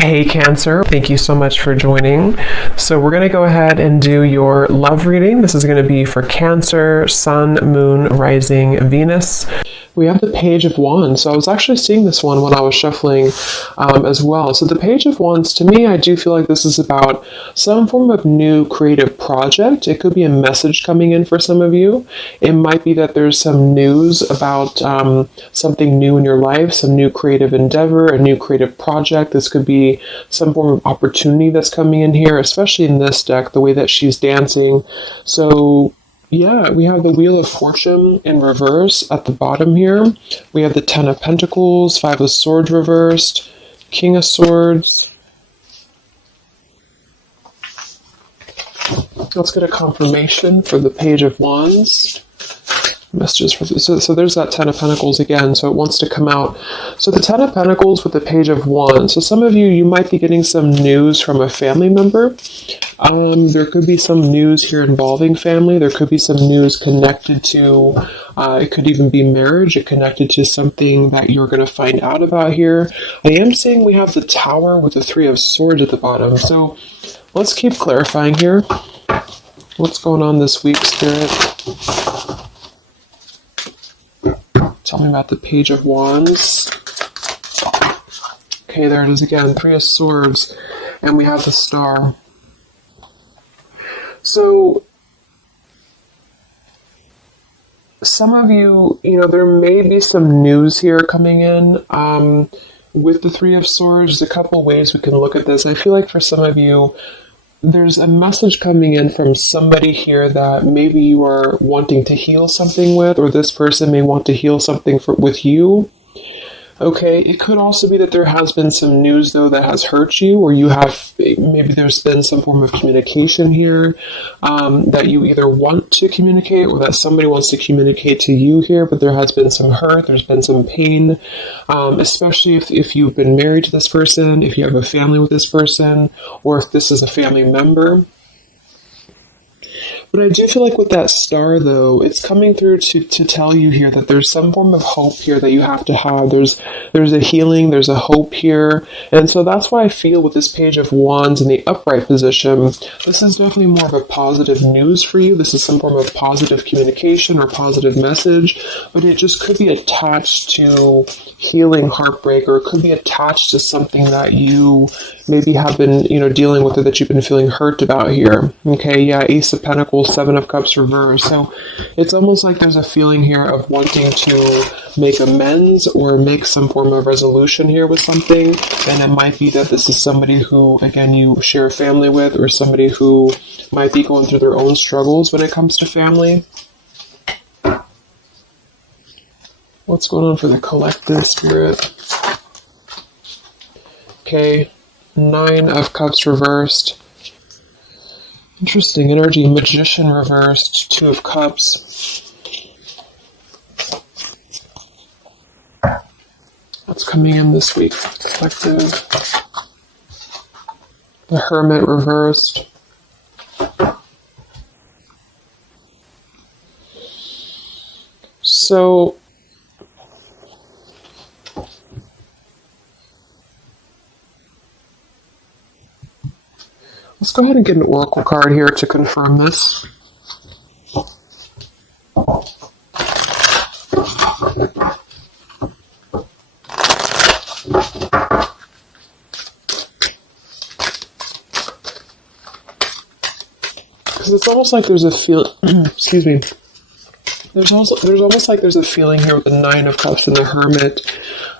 Hey Cancer, thank you so much for joining. So we're going to go ahead and do your love reading. This is going to be for Cancer, Sun, Moon, Rising, Venus. We have the Page of Wands. So I was actually seeing this one when I was shuffling as well. So the Page of Wands, to me, I do feel like this is about some form of new creative project. It could be a message coming in for some of you. It might be that there's some news about something new in your life, some new creative endeavor, a new creative project. This could be some form of opportunity that's coming in here, especially in this deck, the way that she's dancing. So yeah, we have the Wheel of Fortune in reverse at the bottom here. We have the Ten of Pentacles, Five of Swords reversed, King of Swords. Let's get a confirmation for the Page of Wands. Messages for so there's that Ten of Pentacles again, so it wants to come out. So the Ten of Pentacles with the Page of Wands. So some of you might be getting some news from a family member. There could be some news here involving family. There could be some news connected to, it could even be marriage. It connected to something that you're going to find out about here. I am saying we have the Tower with the Three of Swords at the bottom. So let's keep clarifying here. What's going on this week, Spirit? Tell me about the Page of Wands. Okay, there it is again. Three of Swords. And we have the Star. So, some of you, there may be some news here coming in. With the Three of Swords, there's a couple ways we can look at this. I feel like for some of you, there's a message coming in from somebody here that maybe you are wanting to heal something with, or this person may want to heal something with you. Okay, it could also be that there has been some news, though, that has hurt you, or maybe there's been some form of communication here that you either want to communicate or that somebody wants to communicate to you here, but there has been some hurt, there's been some pain, especially if you've been married to this person, if you have a family with this person, or if this is a family member. But I do feel like with that Star, though, it's coming through to tell you here that there's some form of hope here that you have to have. There's a healing, there's a hope here. And so that's why I feel with this Page of Wands in the upright position, this is definitely more of a positive news for you. This is some form of positive communication or positive message, but it just could be attached to healing heartbreak, or it could be attached to something that you maybe have been, dealing with, or that you've been feeling hurt about here. Okay, yeah, Ace of Pentacles, Seven of Cups reversed. So it's almost like there's a feeling here of wanting to make amends or make some form of resolution here with something. And it might be that this is somebody who, again, you share a family with, or somebody who might be going through their own struggles when it comes to family. What's going on for the collective, Spirit? Okay, Nine of Cups reversed. Interesting energy. Magician reversed. Two of Cups. What's coming in this week? Collective. The Hermit reversed. So, let's go ahead and get an oracle card here to confirm this. Because it's almost like there's a feel. Excuse me. There's almost like there's a feeling here with the Nine of Cups and the Hermit,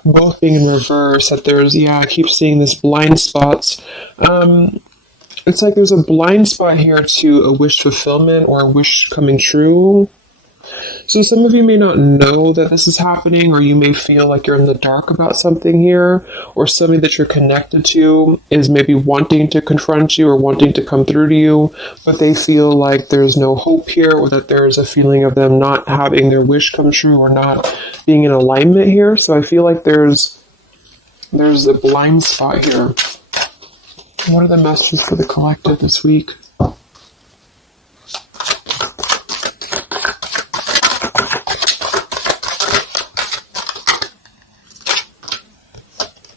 both being in reverse. That I keep seeing this blind spots. It's like there's a blind spot here to a wish fulfillment or a wish coming true. So some of you may not know that this is happening, or you may feel like you're in the dark about something here, or somebody that you're connected to is maybe wanting to confront you or wanting to come through to you, but they feel like there's no hope here, or that there's a feeling of them not having their wish come true or not being in alignment here. So I feel like there's a blind spot here. What are the messages for the collective this week?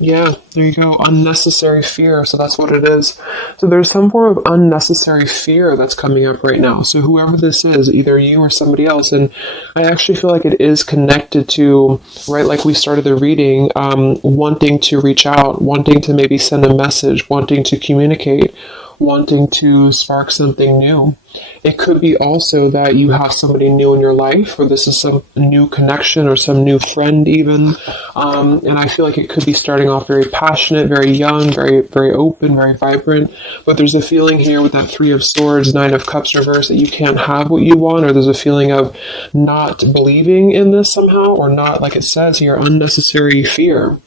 Yeah, there you go. Unnecessary fear. So that's what it is. So there's some form of unnecessary fear that's coming up right now. So whoever this is, either you or somebody else, and I actually feel like it is connected to, right, like we started the reading, wanting to reach out, wanting to maybe send a message, wanting to communicate, wanting to spark something new. It could be also that you have somebody new in your life, or this is some new connection or some new friend even. And I feel like it could be starting off very passionate, very young, very, very open, very vibrant. But there's a feeling here with that Three of Swords, Nine of Cups reverse, that you can't have what you want, or there's a feeling of not believing in this somehow, or not, like it says here, unnecessary fear.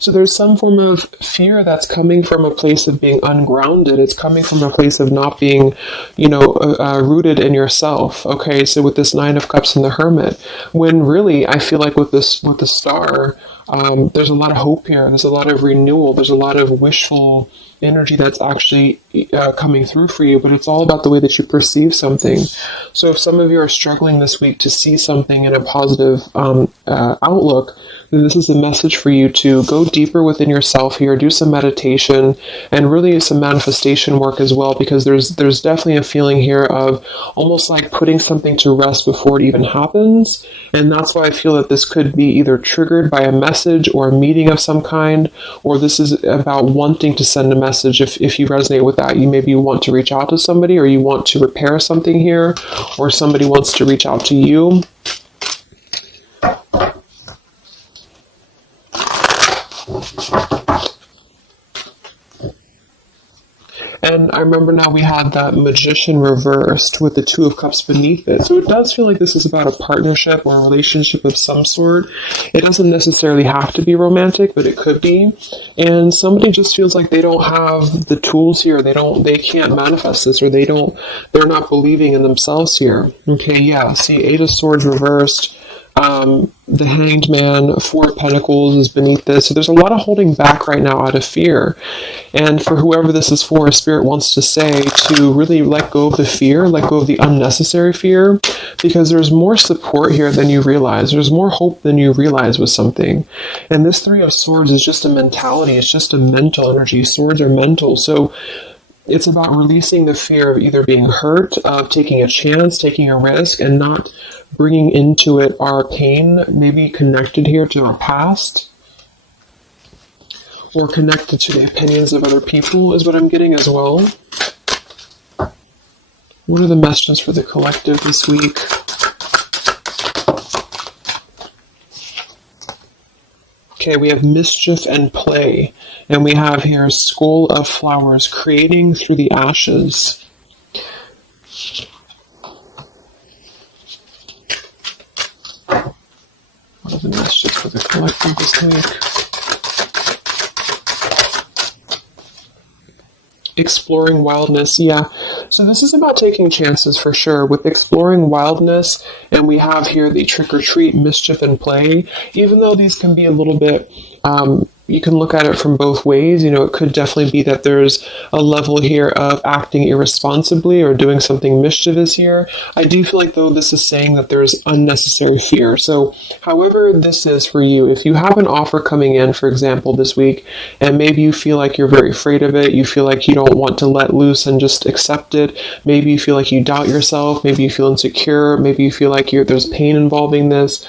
So there's some form of fear that's coming from a place of being ungrounded. It's coming from a place of not being, rooted in yourself. Okay, so with this Nine of Cups and the Hermit, when really I feel like with the Star, there's a lot of hope here. There's a lot of renewal. There's a lot of wishful energy that's actually coming through for you, but it's all about the way that you perceive something. So if some of you are struggling this week to see something in a positive outlook, then this is a message for you to go deeper within yourself here, do some meditation, and really some manifestation work as well, because there's definitely a feeling here of almost like putting something to rest before it even happens. And that's why I feel that this could be either triggered by a message or a meeting of some kind, or this is about wanting to send a message. If you resonate with that, you maybe want to reach out to somebody, or you want to repair something here, or somebody wants to reach out to you. And I remember now we had that Magician reversed with the Two of Cups beneath it. So it does feel like this is about a partnership or a relationship of some sort. It doesn't necessarily have to be romantic, but it could be. And somebody just feels like they don't have the tools here. They can't manifest this, or they're not believing in themselves here. Okay, yeah. See, Eight of Swords reversed. The Hanged Man, Four of Pentacles is beneath this. So there's a lot of holding back right now out of fear. And for whoever this is for, Spirit wants to say to really let go of the fear, let go of the unnecessary fear, because there's more support here than you realize. There's more hope than you realize with something. And this Three of Swords is just a mentality. It's just a mental energy. Swords are mental. So it's about releasing the fear of either being hurt, of taking a chance, taking a risk, and not bringing into it our pain, maybe connected here to our past, or connected to the opinions of other people is what I'm getting as well. What are the messages for the collective this week? Okay, we have mischief and play, and we have here Skull of Flowers, creating through the ashes. What are the messages for the collective this week? Exploring wildness, yeah. So this is about taking chances for sure with exploring wildness, and we have here the trick or treat, mischief and play. Even though these can be a little bit, you can look at it from both ways. It could definitely be that there's a level here of acting irresponsibly or doing something mischievous here. I do feel like, though, this is saying that there's unnecessary fear. So however this is for you, if you have an offer coming in, for example, this week, and maybe you feel like you're very afraid of it, you feel like you don't want to let loose and just accept it, maybe you feel like you doubt yourself, maybe you feel insecure, maybe you feel like there's pain involving this,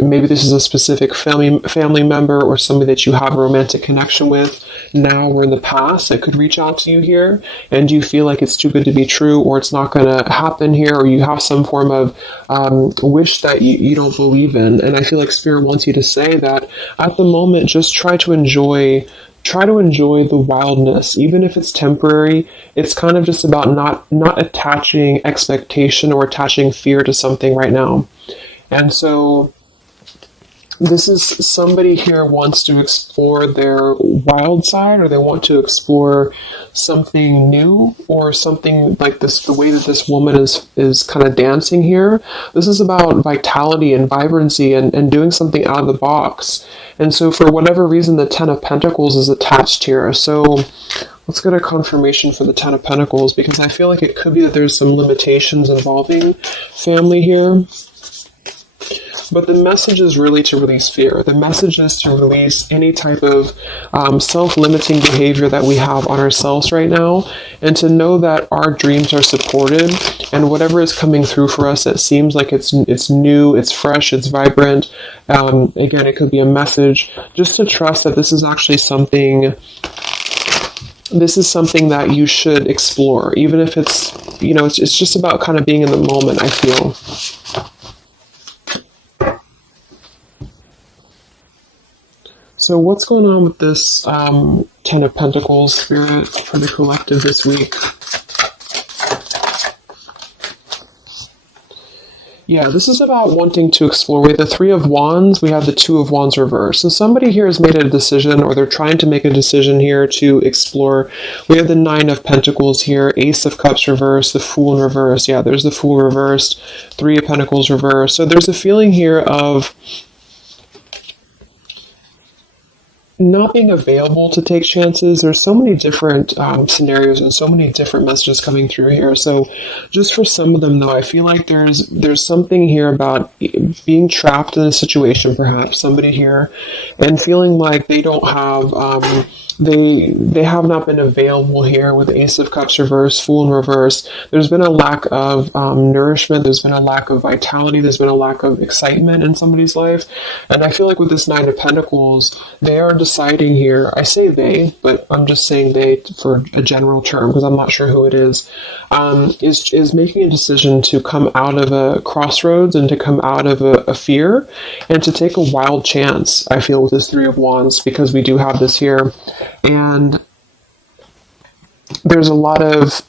maybe this is a specific family member or somebody that you have a romantic connection with now or in the past that could reach out to you here, and you feel like it's too good to be true, or it's not going to happen here, or you have some form of wish that you don't believe in. And I feel like Spirit wants you to say that at the moment, just try to enjoy the wildness, even if it's temporary. It's kind of just about not attaching expectation or attaching fear to something right now. And so this is somebody here wants to explore their wild side, or they want to explore something new, or something like this, the way that this woman is kind of dancing here. This is about vitality and vibrancy and doing something out of the box. And so for whatever reason, the Ten of Pentacles is attached here. So let's get a confirmation for the Ten of Pentacles, because I feel like it could be that there's some limitations involving family here. But the message is really to release fear. The message is to release any type of self-limiting behavior that we have on ourselves right now, and to know that our dreams are supported, and whatever is coming through for us that seems like it's new, it's fresh, it's vibrant. Again, it could be a message. Just to trust that this is actually something. This is something that you should explore, even if it's, it's just about kind of being in the moment, I feel. So what's going on with this Ten of Pentacles spirit for the collective this week? Yeah, this is about wanting to explore. We have the Three of Wands, we have the Two of Wands reverse. So somebody here has made a decision, or they're trying to make a decision here to explore. We have the Nine of Pentacles here, Ace of Cups reverse, the Fool in reverse. Yeah, there's the Fool reversed, Three of Pentacles reverse. So there's a feeling here of not being available to take chances. There's so many different scenarios and so many different messages coming through here. So just for some of them, though, I feel like there's something here about being trapped in a situation, perhaps somebody here, and feeling like they don't have they have not been available here with Ace of Cups reverse, Fool in reverse. There's been a lack of nourishment. There's been a lack of vitality. There's been a lack of excitement in somebody's life. And I feel like with this Nine of Pentacles, they are deciding here, I say they, but I'm just saying they for a general term because I'm not sure who it is making a decision to come out of a crossroads and to come out of a fear and to take a wild chance, I feel, with this Three of Wands, because we do have this here. And there's a lot of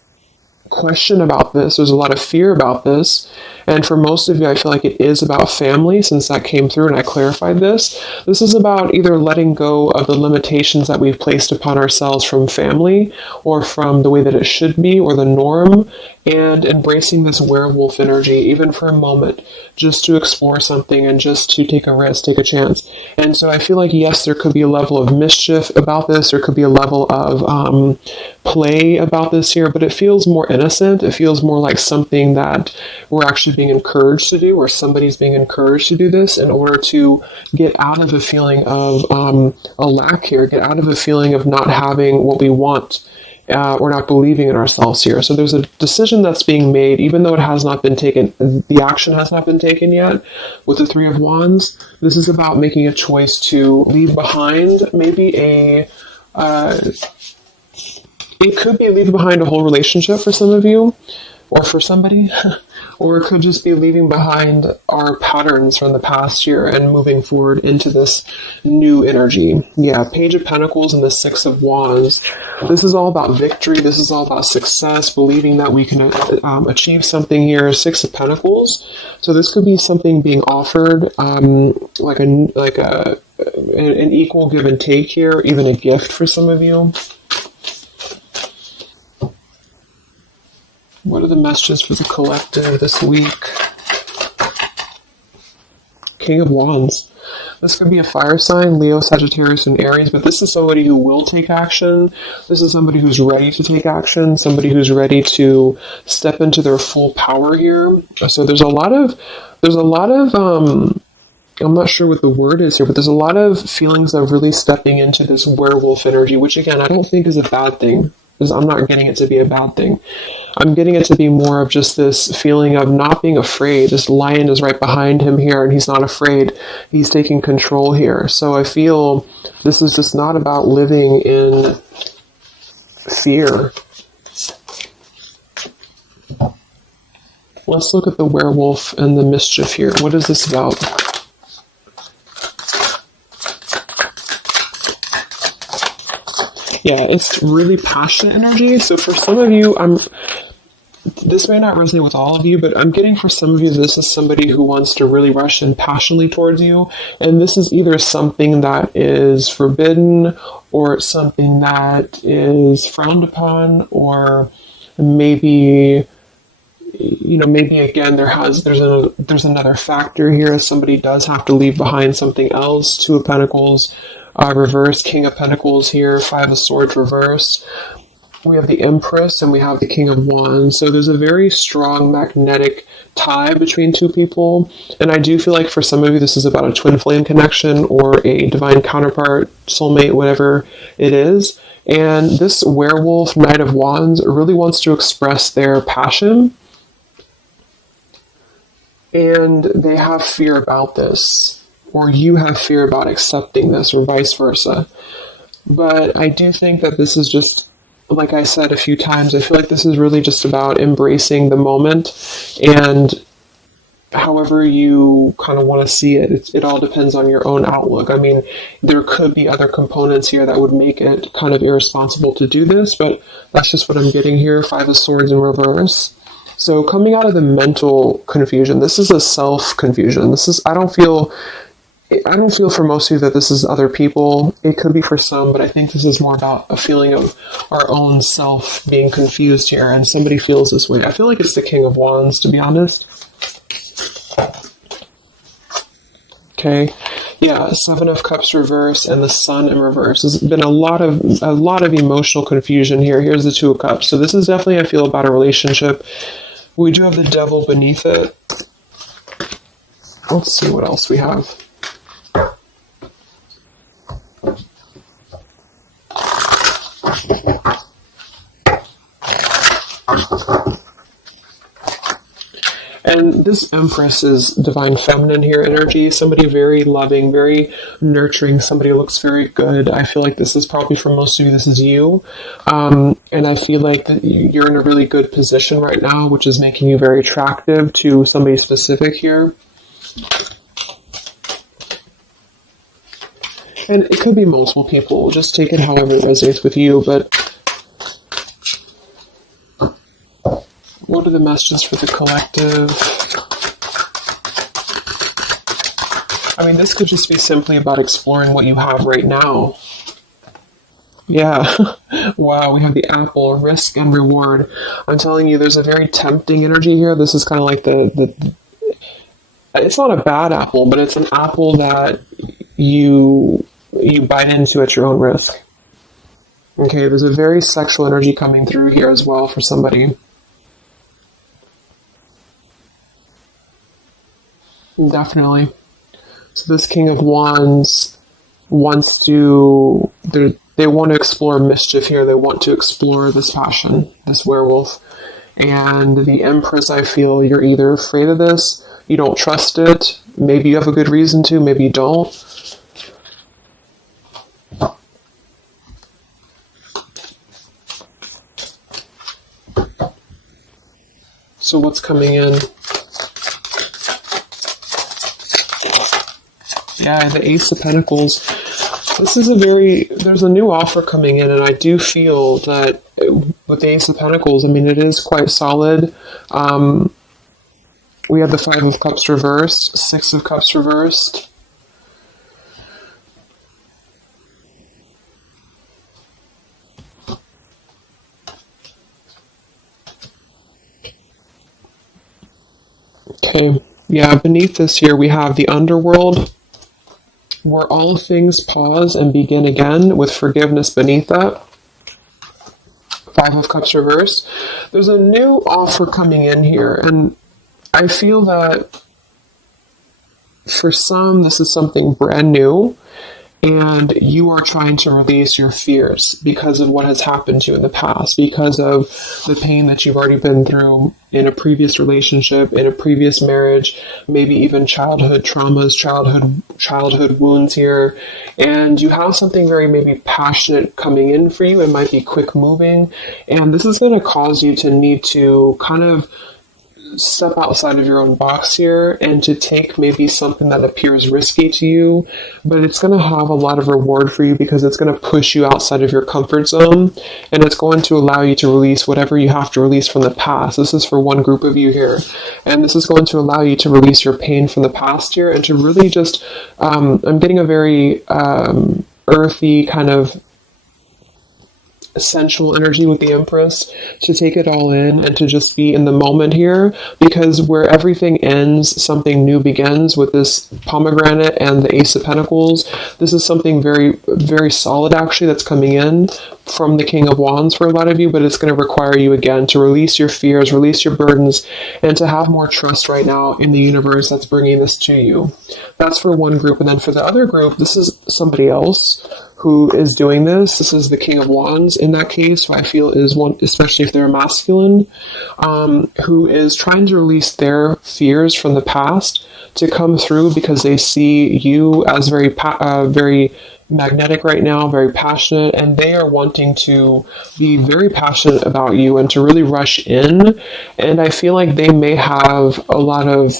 question about this. There's a lot of fear about this. And for most of you, I feel like it is about family, since that came through and I clarified this. This is about either letting go of the limitations that we've placed upon ourselves from family, or from the way that it should be, or the norm, and embracing this werewolf energy, even for a moment, just to explore something and just to take a risk, take a chance. And so I feel like, yes, there could be a level of mischief about this. There could be a level of play about this here, but it feels more innocent. It feels more like something that we're actually being encouraged to do, or somebody's being encouraged to do this in order to get out of a feeling of a lack here, get out of a feeling of not having what we want, or not believing in ourselves here. So there's a decision that's being made, even though it has not been taken, the action has not been taken yet. With the Three of Wands, this is about making a choice to leave behind maybe it could be leaving behind a whole relationship for some of you, or for somebody, or it could just be leaving behind our patterns from the past year and moving forward into this new energy. Yeah, Page of Pentacles and the Six of Wands. This is all about victory. This is all about success, believing that we can achieve something here. Six of Pentacles. So this could be something being offered, like an equal give and take here, even a gift for some of you. What are the messages for the collective this week? King of Wands. This could be a fire sign, Leo, Sagittarius, and Aries, but this is somebody who will take action. This is somebody who's ready to take action, somebody who's ready to step into their full power here. So there's a lot of, I'm not sure what the word is here, but there's a lot of feelings of really stepping into this werewolf energy, which again, I don't think is a bad thing. Because I'm not getting it to be a bad thing. I'm getting it to be more of just this feeling of not being afraid. This lion is right behind him here, and he's not afraid. He's taking control here. So I feel this is just not about living in fear. Let's look at the werewolf and the mischief here. What is this about? Yeah, it's really passionate energy. So for some of you, this may not resonate with all of you, but I'm getting for some of you, this is somebody who wants to really rush in passionately towards you. And this is either something that is forbidden, or it's something that is frowned upon, or maybe, maybe again, there's another factor here. Somebody does have to leave behind something else. Two of Pentacles reversed, King of Pentacles here, Five of Swords reversed. we have the Empress and we have the King of Wands. So there's a very strong magnetic tie between two people. And I do feel like for some of you, this is about a twin flame connection or a divine counterpart, soulmate, whatever it is. And this werewolf, Knight of Wands, really wants to express their passion. And they have fear about this, or you have fear about accepting this, or vice versa. But I do think that this is just, like I said a few times, I feel like this is really just about embracing the moment, and however you kind of want to see it, it all depends on your own outlook. I mean, there could be other components here that would make it kind of irresponsible to do this, but that's just what I'm getting here. Five of Swords in reverse. So coming out of the mental confusion, this is a self-confusion. This is, I don't feel for most of you that this is other people. It could be for some, but I think this is more about a feeling of our own self being confused here, and somebody feels this way. I feel like it's the King of Wands, to be honest. Okay. Yeah, Seven of Cups reverse and the Sun in reverse. There's been a lot of emotional confusion here. Here's the Two of Cups. So this is definitely, I feel, about a relationship. We do have the Devil beneath it. Let's see what else we have. And this Empress is divine feminine here energy. Somebody very loving, very nurturing. Somebody who looks very good. I feel like this is probably for most of you, this is you. And I feel like you're in a really good position right now, which is making you very attractive to somebody specific here. And it could be multiple people. Just take it however it resonates with you. But what are the messages for the collective? I mean, this could just be simply about exploring what you have right now. Yeah. Wow, we have the apple, risk and reward. I'm telling you, there's a very tempting energy here. This is kind of like the it's not a bad apple, but it's an apple that you bite into at your own risk. Okay, there's a very sexual energy coming through here as well for somebody. Definitely. So this King of Wands wants to, they want to explore mischief here. They want to explore this passion, this werewolf. And the Empress, I feel you're either afraid of this, you don't trust it, maybe you have a good reason to, maybe you don't. So what's coming in? Yeah, the Ace of Pentacles. This is there's a new offer coming in, and I do feel that with the Ace of Pentacles, I mean, it is quite solid. We have the Five of Cups reversed, Six of Cups reversed. Okay, yeah, beneath this here we have the Underworld, where all things pause and begin again, with forgiveness beneath that. Five of Cups reversed. There's a new offer coming in here, and I feel that for some, this is something brand new, and you are trying to release your fears because of what has happened to you in the past, because of the pain that you've already been through in a previous relationship, in a previous marriage, maybe even childhood traumas, childhood wounds here. And you have something very maybe passionate coming in for you. It might be quick moving. And this is going to cause you to need to kind of step outside of your own box here and to take maybe something that appears risky to you, but it's going to have a lot of reward for you because it's going to push you outside of your comfort zone, and it's going to allow you to release whatever you have to release from the past. This is for one group of you here, and this is going to allow you to release your pain from the past here and to really just I'm getting a very earthy kind of sensual energy with the Empress, to take it all in and to just be in the moment here, because where everything ends, something new begins with this pomegranate and the Ace of Pentacles. This is something very, very solid actually that's coming in from the King of Wands for a lot of you, but it's going to require you again to release your fears, release your burdens, and to have more trust right now in the universe that's bringing this to you. That's for one group. And then for the other group, this is somebody else who is doing this. This is the King of Wands in that case, who I feel is one, especially if they're masculine, who is trying to release their fears from the past to come through because they see you as very magnetic right now, very passionate, and they are wanting to be very passionate about you and to really rush in. And I feel like they may have a lot of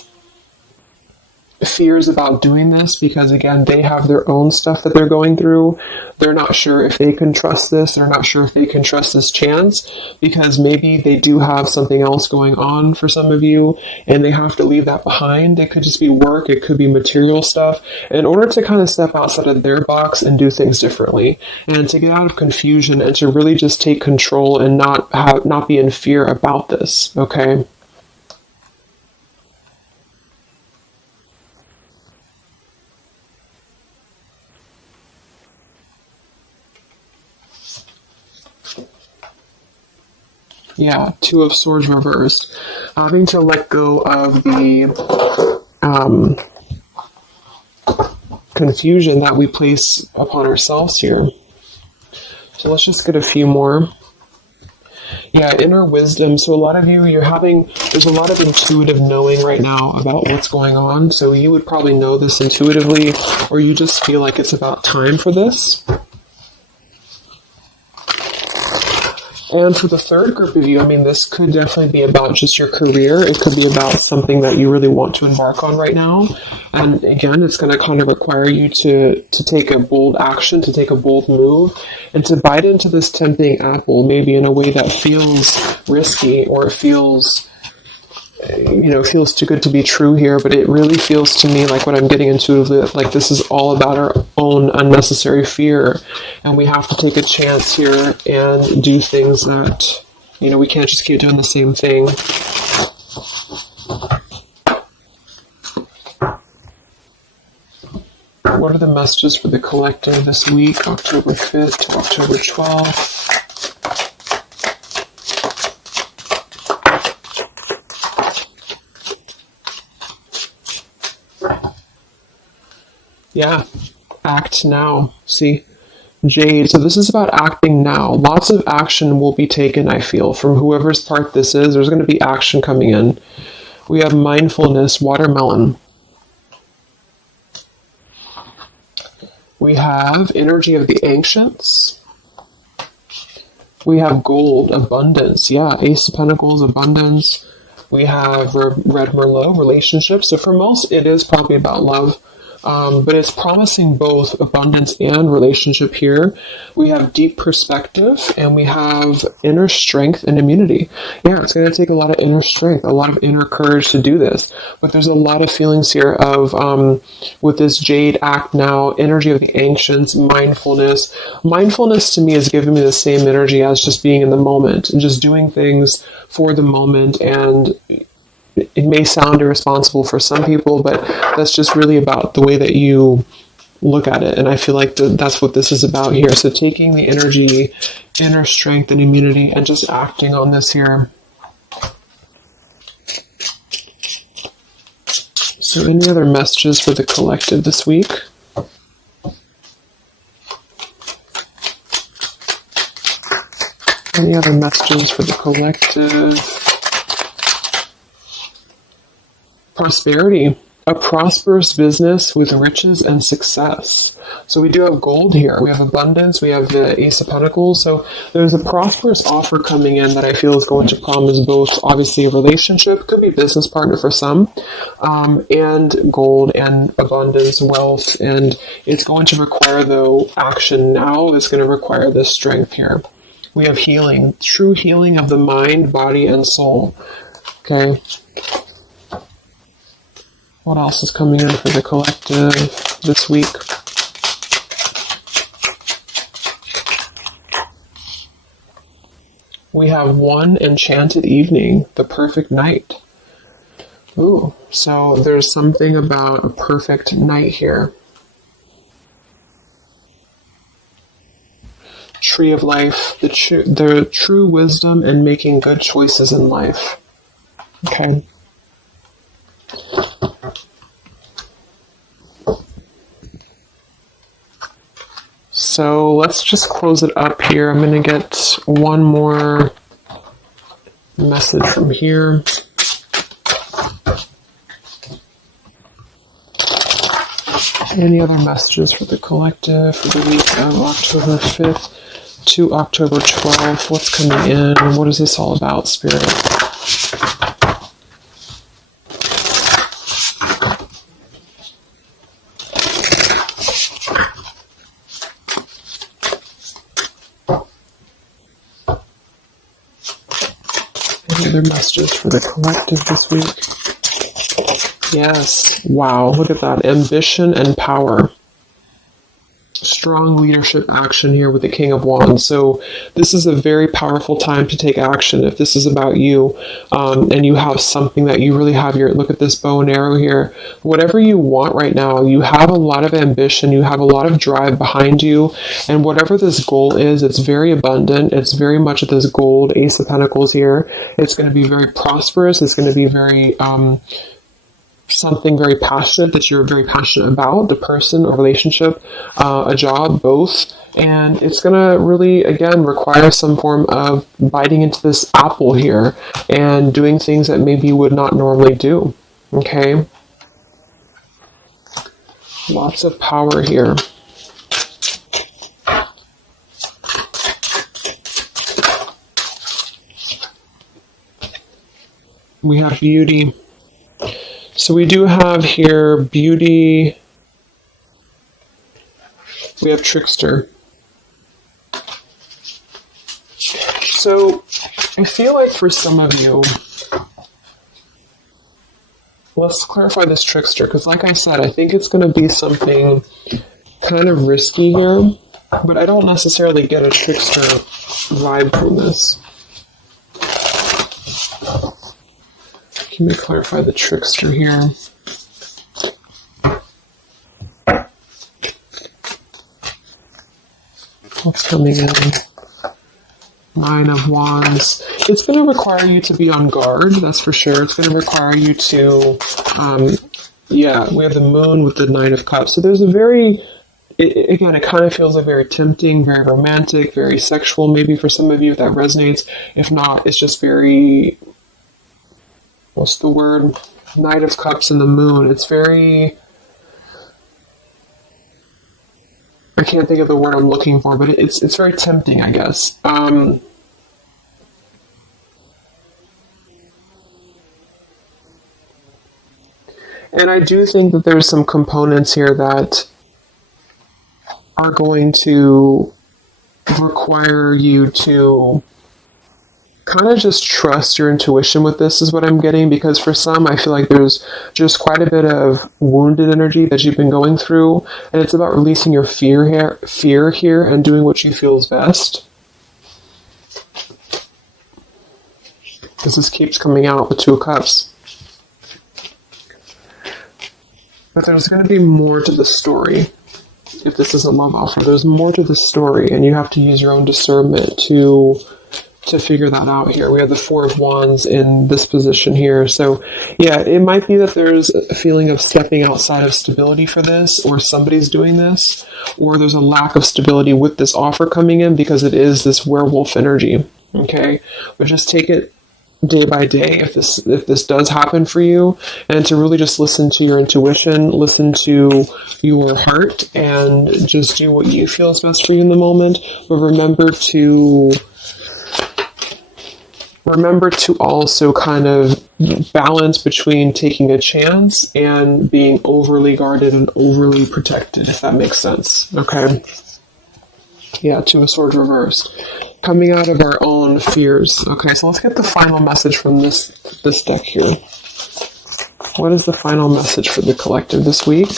fears about doing this because, again, they have their own stuff that they're going through. They're not sure if they can trust this. They're not sure if they can trust this chance because maybe they do have something else going on for some of you and they have to leave that behind. It could just be work. It could be material stuff in order to kind of step outside of their box and do things differently and to get out of confusion and to really just take control and not be in fear about this. Okay. Yeah, Two of Swords reversed. Having to let go of the confusion that we place upon ourselves here. So let's just get a few more. Yeah, inner wisdom. So a lot of you, there's a lot of intuitive knowing right now about what's going on. So you would probably know this intuitively, or you just feel like it's about time for this. And for the third group of you, I mean, this could definitely be about just your career. It could be about something that you really want to embark on right now. And again, it's going to kind of require you to take a bold action, to take a bold move, and to bite into this tempting apple, maybe in a way that feels risky or it feels too good to be true here, but it really feels to me like what I'm getting intuitively, like this is all about our own unnecessary fear, and we have to take a chance here and do things that, we can't just keep doing the same thing. What are the messages for the collective this week, October 5th to October 12th? Yeah, act now. See, Jade. So this is about acting now. Lots of action will be taken, I feel, from whoever's part this is. There's going to be action coming in. We have mindfulness, watermelon. We have energy of the ancients. We have gold, abundance. Yeah, Ace of Pentacles, abundance. We have Red Merlot, relationships. So for most, it is probably about love. But it's promising both abundance and relationship here. We have deep perspective and we have inner strength and immunity. Yeah, it's going to take a lot of inner strength, a lot of inner courage to do this. But there's a lot of feelings here of, with this Jade, act now, energy of the ancients, mindfulness. Mindfulness to me is giving me the same energy as just being in the moment and just doing things for the moment. And it may sound irresponsible for some people, but that's just really about the way that you look at it. And I feel like that's what this is about here. So taking the energy, inner strength and immunity, and just acting on this here. So any other messages for the collective this week? Any other messages for the collective? Prosperity, a prosperous business with riches and success. So we do have gold here. We have abundance. We have the Ace of Pentacles. So there's a prosperous offer coming in that I feel is going to promise both, obviously, a relationship, could be business partner for some, and gold and abundance, wealth. And it's going to require, though, action now. It's going to require this strength here. We have healing, true healing of the mind, body, and soul. Okay. What else is coming in for the collective this week? We have one enchanted evening, the perfect night. Ooh, so there's something about a perfect night here. Tree of life, the true wisdom and making good choices in life. Okay. So let's just close it up here. I'm going to get one more message from here. Any other messages for the collective for the week of October 5th to October 12th? What's coming in? What is this all about, Spirit? Any other messages for the collective this week? Yes. Wow, look at that. Ambition and power. Strong leadership action here with the King of Wands. So this is a very powerful time to take action. If this is about you, and you have something that you really have your, look at this bow and arrow here. Whatever you want right now, you have a lot of ambition, you have a lot of drive behind you, and whatever this goal is, it's very abundant. It's very much at this gold, Ace of Pentacles here. It's going to be very prosperous. It's going to be very, something very passionate that you're very passionate about, the person, a relationship, a job, both. And it's going to really, again, require some form of biting into this apple here and doing things that maybe you would not normally do. Okay? Lots of power here. We have beauty. So we do have here beauty. We have trickster. So I feel like for some of you, let's clarify this trickster, because like I said, I think it's going to be something kind of risky here, but I don't necessarily get a trickster vibe from this. Can we clarify the trickster here? What's coming in? Nine of Wands. It's going to require you to be on guard, that's for sure. It's going to require you to, we have the Moon with the Nine of Cups. So there's a very, again, it kind of feels like very tempting, very romantic, very sexual, maybe for some of you if that resonates. If not, it's just very, what's the word? Knight of Cups and the Moon. It's very, I can't think of the word I'm looking for, but it's very tempting, I guess. And I do think that there's some components here that are going to require you to kind of just trust your intuition with this, is what I'm getting, because for some, I feel like there's just quite a bit of wounded energy that you've been going through, and it's about releasing your fear here and doing what you feel is best. Because this keeps coming out, the Two of Cups. But there's going to be more to the story. If this is a love offer, there's more to the story, and you have to use your own discernment to figure that out here. We have the Four of Wands in this position here. So yeah, it might be that there's a feeling of stepping outside of stability for this, or somebody's doing this, or there's a lack of stability with this offer coming in because it is this werewolf energy. Okay? But just take it day by day if this does happen for you, and to really just listen to your intuition, listen to your heart, and just do what you feel is best for you in the moment. But remember to also kind of balance between taking a chance and being overly guarded and overly protected, if that makes sense. Okay? Yeah, Two of Swords reversed. Coming out of our own fears. Okay, so let's get the final message from this deck here. What is the final message for the collective this week?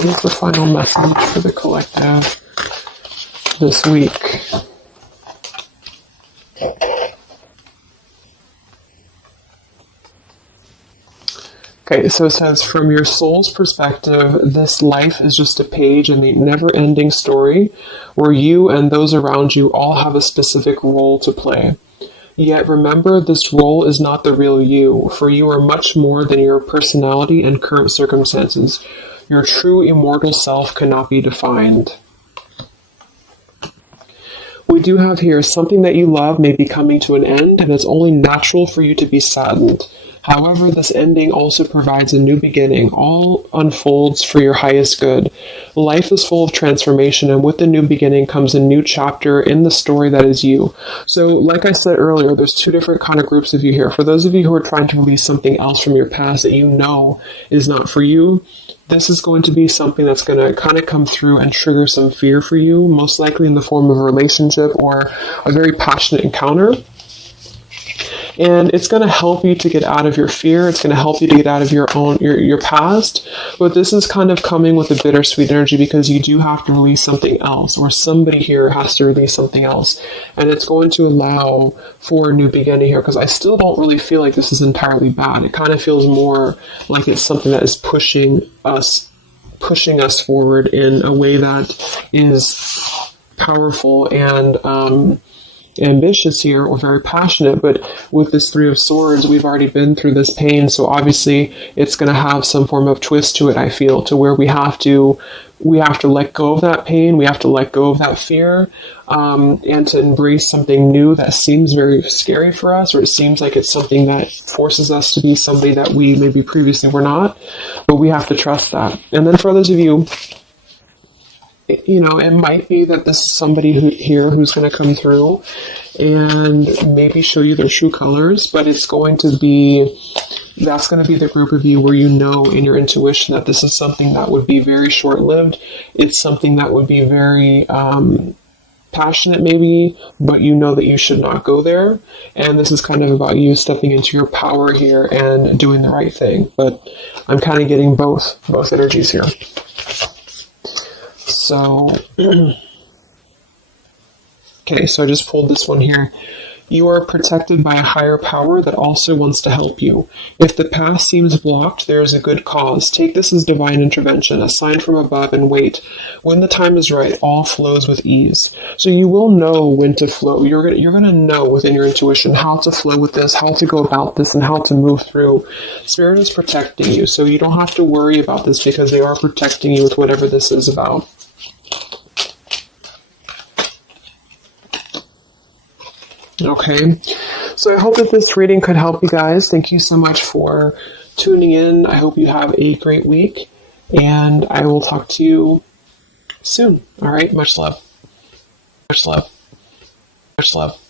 What is the final message for the collective this week? Okay, so it says, from your soul's perspective, this life is just a page in the never-ending story where you and those around you all have a specific role to play. Yet remember, this role is not the real you, for you are much more than your personality and current circumstances. Your true immortal self cannot be defined. We do have here, something that you love may be coming to an end, and it's only natural for you to be saddened. However, this ending also provides a new beginning. All unfolds for your highest good. Life is full of transformation, and with the new beginning comes a new chapter in the story that is you. So, like I said earlier, there's two different kind of groups of you here. For those of you who are trying to release something else from your past that you know is not for you, this is going to be something that's going to kind of come through and trigger some fear for you, most likely in the form of a relationship or a very passionate encounter. And it's going to help you to get out of your fear. It's going to help you to get out of your past. But this is kind of coming with a bittersweet energy because you do have to release something else, or somebody here has to release something else. And it's going to allow for a new beginning here, because I still don't really feel like this is entirely bad. It kind of feels more like it's something that is pushing us forward in a way that is powerful and ambitious here, or very passionate. But with this Three of Swords, we've already been through this pain, so obviously it's going to have some form of twist to it, I feel, to where we have to let go of that pain, we have to let go of that fear, and to embrace something new that seems very scary for us, or it seems like it's something that forces us to be somebody that we maybe previously were not, but we have to trust that. And then for those of you, it might be that this is somebody who's going to come through and maybe show you their true colors, but that's going to be the group of you where you know in your intuition that this is something that would be very short-lived. It's something that would be very passionate maybe, but you know that you should not go there. And this is kind of about you stepping into your power here and doing the right thing. But I'm kind of getting both energies here. So, okay, so I just pulled this one here. You are protected by a higher power that also wants to help you. If the path seems blocked, there is a good cause. Take this as divine intervention, a sign from above, and wait. When the time is right, all flows with ease. So you will know when to flow. You're going to know within your intuition how to flow with this, how to go about this, and how to move through. Spirit is protecting you, so you don't have to worry about this because they are protecting you with whatever this is about. Okay, so I hope that this reading could help you guys. Thank you so much for tuning in. I hope you have a great week, and I will talk to you soon. All right, much love. Much love. Much love.